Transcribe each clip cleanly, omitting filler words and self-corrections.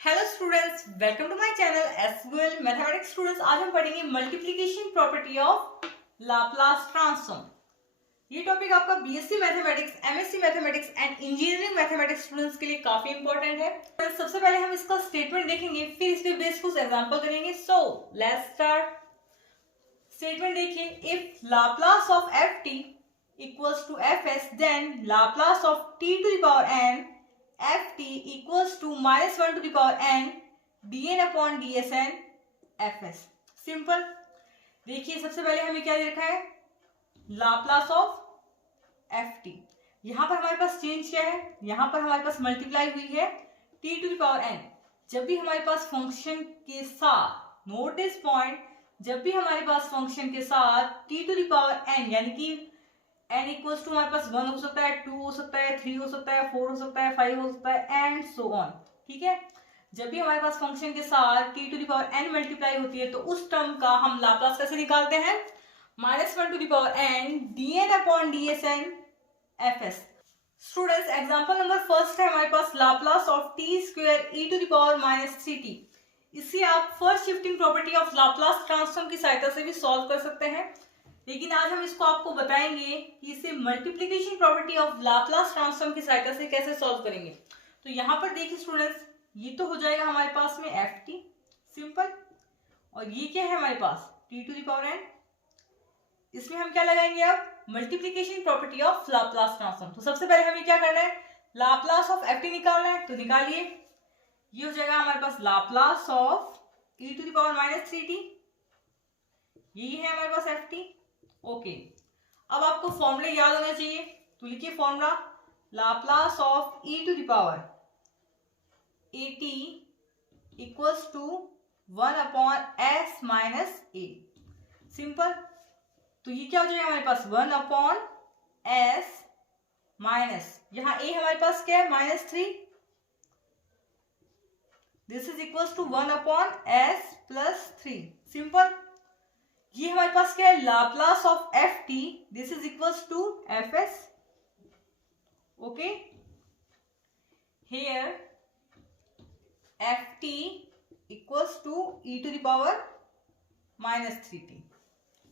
Hello students, welcome to my channel SQL mathematics students. आज हम पढ़ेंगे multiplication property of Laplace transform. ये topic आपका BSc mathematics, MSc mathematics and engineering mathematics students के लिए काफी इंपॉर्टेंट है। सबसे पहले हम इसका स्टेटमेंट देखेंगे, फिर इस पे बेस कुछ एग्जांपल करेंगे। So let's start. स्टेटमेंट देखिए, if Laplace of f t equals to f s, then Laplace of t to the power n f t equals to -1 to the power n dn upon dsn f s. Simple. देखिए सबसे पहले हमें क्या दे रखा है, Laplace of f T. यहां पर हमारे पास चेंज क्या है, यहां पर हमारे पास मल्टीप्लाई हुई है t to the power n. जब भी हमारे पास फंक्शन के साथ, नोट दिस पॉइंट, जब भी हमारे पास फंक्शन के साथ t to the power n यानी कि n इक्वल्स टू हमारे पास 1 हो सकता है, 2 हो सकता है, 3 हो सकता है, 4 हो सकता है, 5 हो सकता है एंड सो ऑन। ठीक है, जब भी हमारे पास फंक्शन के साथ t to the power n multiply होती है तो उस टर्म का हम लाप्लास कैसे निकालते हैं, -1 to the power n dn upon dsn fs। Students example number first है हमारे पास Laplace of t square e to the power -3t। इसे आप first shifting property of Laplace transform की सहायता से भी सॉल्व कर सकते हैं, लेकिन आज हम इसको आपको बताएंगे कि इसे multiplication property of Laplace transform की सहायता से कैसे सॉल्व करेंगे। तो यहाँ पर देखिए स्टूडेंट्स, ये तो हो जाएगा हमारे पास में एफ टी, सिंपल, और ये क्या है हमारे पास t to the power n. इसमें हम क्या लगाएंगे, अब multiplication property of Laplace transform. तो सबसे पहले हमें क्या करना है, लाप्लास ऑफ एफ टी निकालना है, तो निकालिए। ये हो जाएगा हमारे पास Laplace of e to the power -3t, यही है हमारे पास एफ टी। ओके, अब आपको फॉर्मूले याद होना चाहिए, तो लिखिए formula, Laplace of e to the power at equals to 1 upon s minus a। Simple. तो ये क्या हो जाएगा हमारे पास 1 अपॉन s माइनस, यहां a हमारे पास क्या है -3, this is equals to 1 upon s plus 3। Simple. ये हमारे पास क्या है, Laplace of f t, this is equals to f s. Okay, here f t equals to E to the power -3t।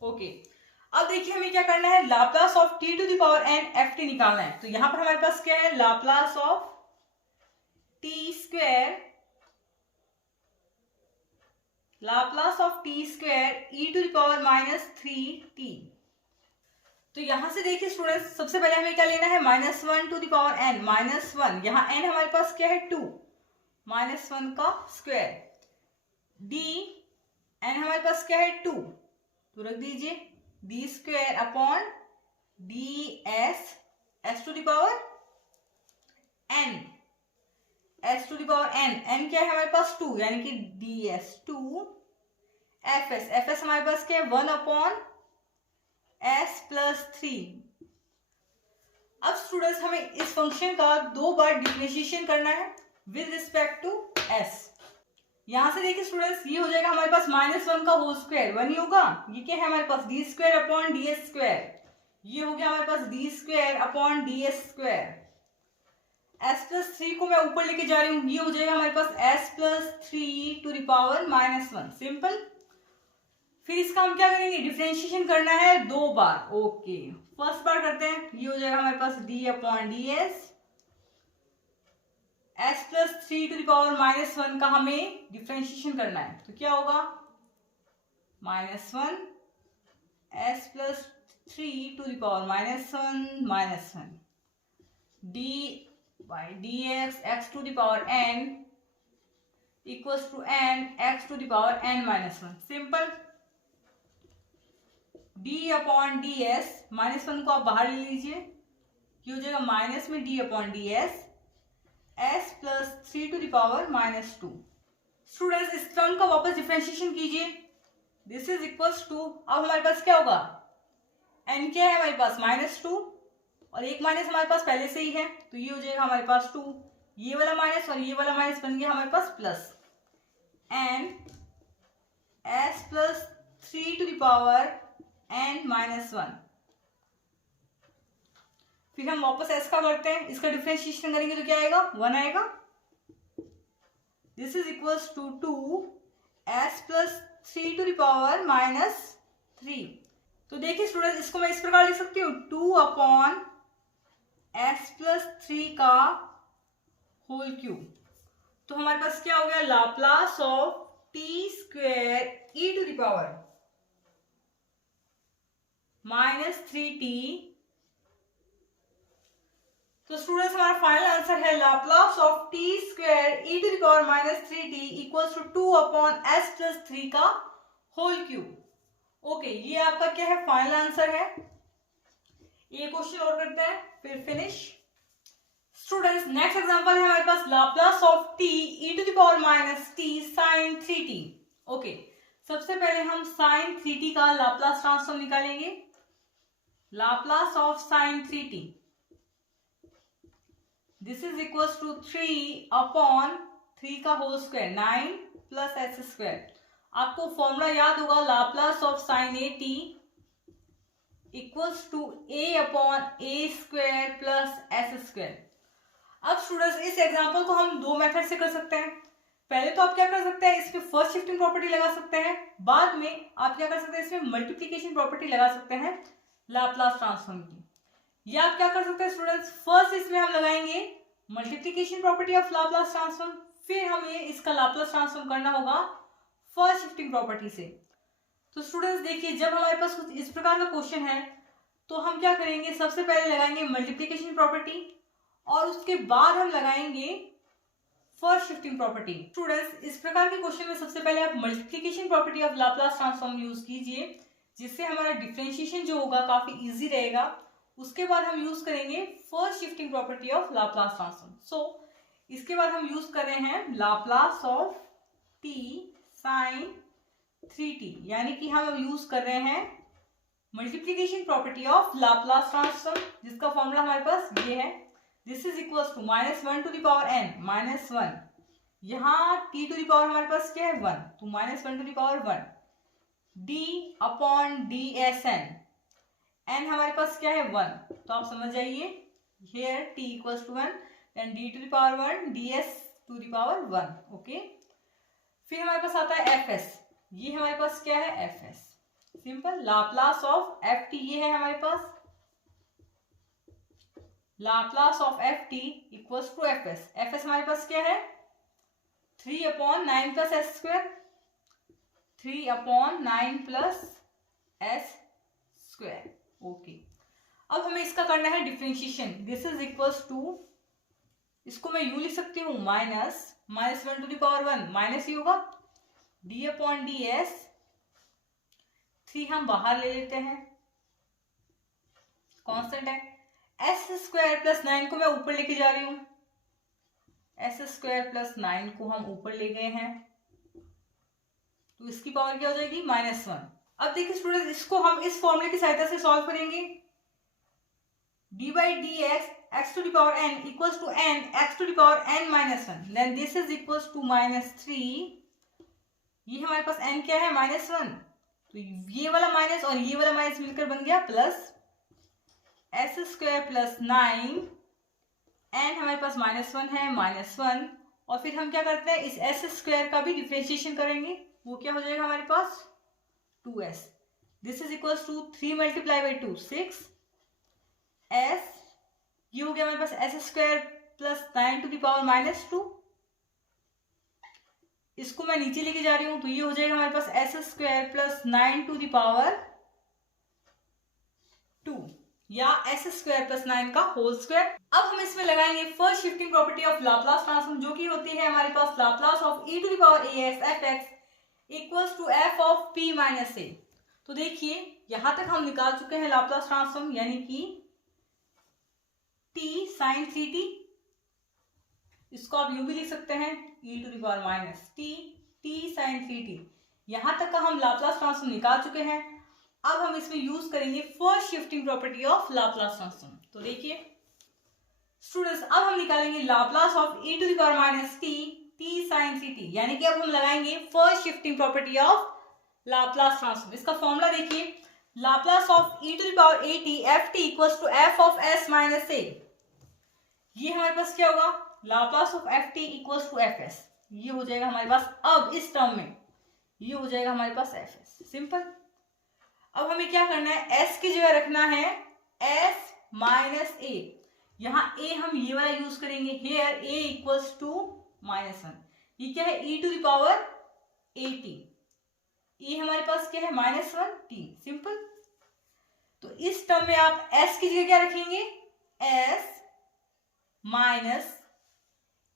Okay, अब देखिए हमें क्या करना है, Laplace of t to the power n f t निकालना है। तो यहां पर हमारे पास क्या है, Laplace of t square, Laplace of t square e to the power -3t। तो यहां से देखिए स्टूडेंट्स, सबसे पहले हमें क्या लेना है, -1 टू द पावर n, -1, यहाँ n हमारे पास क्या है 2, -1 का स्क्वायर, d n हमारे पास क्या है 2, तो रख दीजिए d square upon ds s to the power n, s to the power n, n क्या है हमारे पास 2 यानी कि ds 2 fs, fs हमारे पास क्या है 1 अपॉन s प्लस 3। अब स्टूडेंट्स हमें इस फंक्शन का 2 बार डिफरेंशिएशन करना है विद रिस्पेक्ट टू s। यहां से देखिए स्टूडेंट्स, ये हो जाएगा हमारे पास -1 का होल स्क्वायर, 1 ही होगा। ये क्या है हमारे पास d square upon ds square, ये हो गया हमारे पास d square upon ds square. s plus 3 को मैं ऊपर लेके जा रही हूँ, ये हो जाएगा हमारे पास s plus 3 to the power -1। Simple. फिर इसका हम क्या करेंगे, डिफरेंशिएशन करना है 2 बार। ओके, फर्स्ट बार करते हैं, ये हो जाएगा हमारे पास d upon ds, s plus 3 to the power -1 का हमें डिफरेंशिएशन करना है, तो क्या होगा -1 s plus 3 to the power -1 d by dx x to the power n equals to n x to the power n minus 1। Simple. d upon ds, -1 को आप बाहर ले लीजिए, ये हो जाएगा माइनस में d upon ds s plus 3 to the power -2। Students इस टर्म का वापस डिफरेंशिएशन कीजिए, दिस इज इक्वल्स टू, अब हमारे पास क्या होगा, n क्या है हमारे पास -2 और एक माइनस हमारे पास पहले से ही है, तो ये हो जाएगा हमारे पास 2, ये वाला माइनस और ये वाला माइनस बन गया हमारे पास plus, n s plus 3 to the power n -1। फिर हम वापस s का करते हैं, इसका डिफरेंशिएशन करेंगे तो क्या आएगा, 1 आएगा। This is equals to 2s plus 3 to the power minus 3। तो देखिए स्टूडेंट्स, इसको मैं इस प्रकार लिख सकती हूँ 2 अपॉन s प्लस 3 का होल क्यूब। तो हमारे पास क्या हो गया, Laplace of t square e to the power minus 3t। तो स्टूडेंट्स हमारा फाइनल आंसर है Laplace of t square e to the power minus 3t equals to 2 upon s plus 3 का होल क्यूब। ओके, ये आपका क्या है, final answer है। ये क्वेश्चन और करते हैं फिर फिनिश। स्टूडेंट्स नेक्स्ट एग्जांपल है हमारे पास Laplace of t e to the power minus t sin 3t। Okay, सबसे पहले हम sin 3t का लाप्लास ट्रांसफॉर्म निकालेंगे। Laplace of sin 3t this is equals to 3 upon 3 का whole square 9 plus s square. आपको फॉर्मूला याद होगा, Laplace of sin at equals to a upon a square plus s square. अब students इस example को हम दो मेथड से कर सकते हैं। पहले तो आप क्या कर सकते हैं, इसमें फर्स्ट शिफ्टिंग प्रॉपर्टी लगा सकते हैं। बाद में आप क्या कर सकते हैं, इसमें मल्टीप्लिकेशन प्रॉपर्टी लगा सकते हैं लाप्लास ट्रांसफॉर्म की। या आप क्या कर सकते हैं स्टूडेंट्स, फर्स्ट इसमें हम लगाएंगे multiplication property of Laplace transform, फिर हमें इसका लाप्लास ट्रांसफॉर्म करना होगा फर्स्ट शिफ्टिंग प्रॉपर्टी से। तो स्टूडेंट्स देखिए, जब हमारे पास कुछ इस प्रकार का क्वेश्चन है तो हम क्या करेंगे, सबसे पहले लगाएंगे मल्टीप्लिकेशन प्रॉपर्टी और उसके बाद हम लगाएंगे फर्स्ट शिफ्टिंग प्रॉपर्टी। स्टूडेंट्स इस प्रकार के क्वेश्चन में सबसे पहले आप multiplication property of Laplace transform use कीजिए, जिससे हमारा डिफरेंशिएशन जो होगा काफी इजी रहेगा। उसके बाद हम यूज करेंगे first shifting property of Laplace transform. So इसके बाद हम यूज कर रहे हैं Laplace of t sin 3t, यानी कि हम यूज कर रहे हैं multiplication property of Laplace transform, जिसका फॉर्मूला हमारे पास ये है। This is equals to -1 to the power n minus 1। यहाँ t टू द पावर हमारे पास क्या है 1, तो -1 to the power 1 d upon dsn। n हमारे पास क्या है 1, तो आप समझ जाइए here t equals to 1 and d to the power 1 ds to the power 1। Okay, फिर हमारे पास आता है fs। ये हमारे पास क्या है fs, simple. Laplace of ft ये है हमारे पास, Laplace of ft equals to fs। fs हमारे पास क्या है 3 upon 9 plus s square, 3 upon 9 plus s square. Okay, अब हमें इसका करना है differentiation. This is equals to, इसको मैं यूं लिख सकती हूँ -1 टू द पावर 1 माइनस ही होगा d अपॉन ds। 3 हम बाहर ले लेते हैं, कांस्टेंट है। s स्क्वायर प्लस 9 को मैं ऊपर लेके जा रही हूं, s स्क्वायर प्लस 9 को हम ऊपर ले गए हैं, तो इसकी पावर क्या हो जाएगी -1। अब देखिए स्टूडेंट, इसको हम इस फॉर्मूले की सहायता से सॉल्व करेंगे। d by dx x to the power n equals to n x to the power n minus 1, then this is equals to -3। ये हमारे पास n क्या है -1, तो ये वाला माइनस और ये वाला माइनस मिलकर बन गया plus s square plus 9। n हमारे पास -1 है, -1। और फिर हम क्या करते हैं, इस s स्क्वायर का भी डिफरेंशिएशन करेंगे। वो क्या हो जाएगा हमारे पास 2s। This is equals to 3 multiply by 2 6 s। ये हो गया हमारे पास s square plus 9 to the power -2। इसको मैं नीचे लेके जा रही हूं, तो ये हो जाएगा हमारे पास s square plus 9 to the power 2, या s स्क्वायर प्लस 9 का होल स्क्वायर। अब हम इसमें लगाएंगे first shifting property of Laplace transform, जो कि होती है हमारे पास Laplace of e to the power as fx equals to f of p minus a। तो देखिए यहां तक हम निकाल चुके हैं लाप्लास ट्रांसफॉर्म, यानी कि t sin 3t, इसको आप यूं भी लिख सकते हैं e to the power minus t sin 3t। यहां तक का हम लाप्लास ट्रांसफॉर्म निकाल चुके हैं। अब हम इसमें यूज करेंगे first shifting property of Laplace transform. तो देखिए स्टूडेंट्स, अब हम निकालेंगे Laplace of e to the power minus t sin 3t, यानी कि अब हम लगाएंगे first shifting property of Laplace transform. इसका फॉर्मूला देखिए, Laplace of e to the power at ft equals to f of s minus a। ये हमारे पास क्या होगा, Laplace of ft equals to fs। ये हो जाएगा हमारे पास, अब इस टर्म में ये हो जाएगा हमारे पास एफ एस। सिंपल। अब हमें क्या करना है, एस की जगह रखना है एस माइनस ए। यहाँ ए हम ये वाला यूज करेंगे, हेयर ए इक्वल्स टू -1। ये क्या है, e to the power a t. A हमारे पास क्या है, -1 टी। सिंपल। तो इस टर्म में आप s की जगह क्या रखेंगे, s माइनस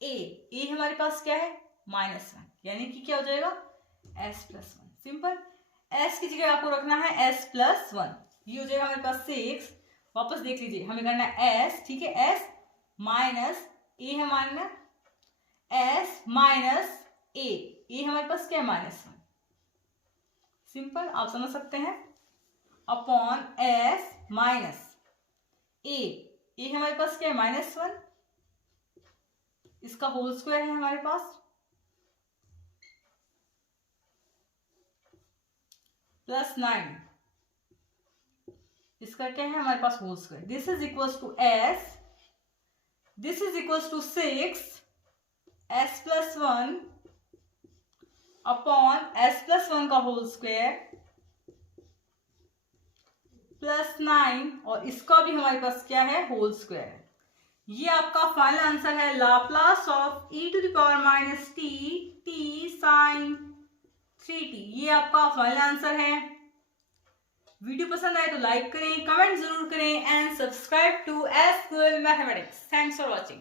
ए हमारे पास क्या है, -1, यानी कि क्या हो जाएगा s प्लस 1। सिंपल। s की जगह आपको रखना है s प्लस 1। ये हो जाएगा हमारे पास 6। वापस देख लीजिए, हमें करना है s, ठीक है, s माइनस ए है मानना, s माइनस ए हमारे पास क्या है, -1। सिंपल, आप समझ सकते हैं। अपॉन s माइनस ए हमारे पास क्या है, -1, इसका होल स्क्वायर है हमारे पास, प्लस 9, इसका क्या है हमारे पास, whole square. This is equals to s, this is equals to 6 s plus 1 upon s plus 1 का होल स्क्वायर प्लस 9, और इसका भी हमारे पास क्या है, होल स्क्वायर है। ये आपका फाइनल आंसर है, Laplace of e to the power minus t sine 3t। ये आपका फाइनल आंसर है। वीडियो पसंद आए तो लाइक करें, कमेंट जरूर करें and subscribe to SQL mathematics. Thanks for watching.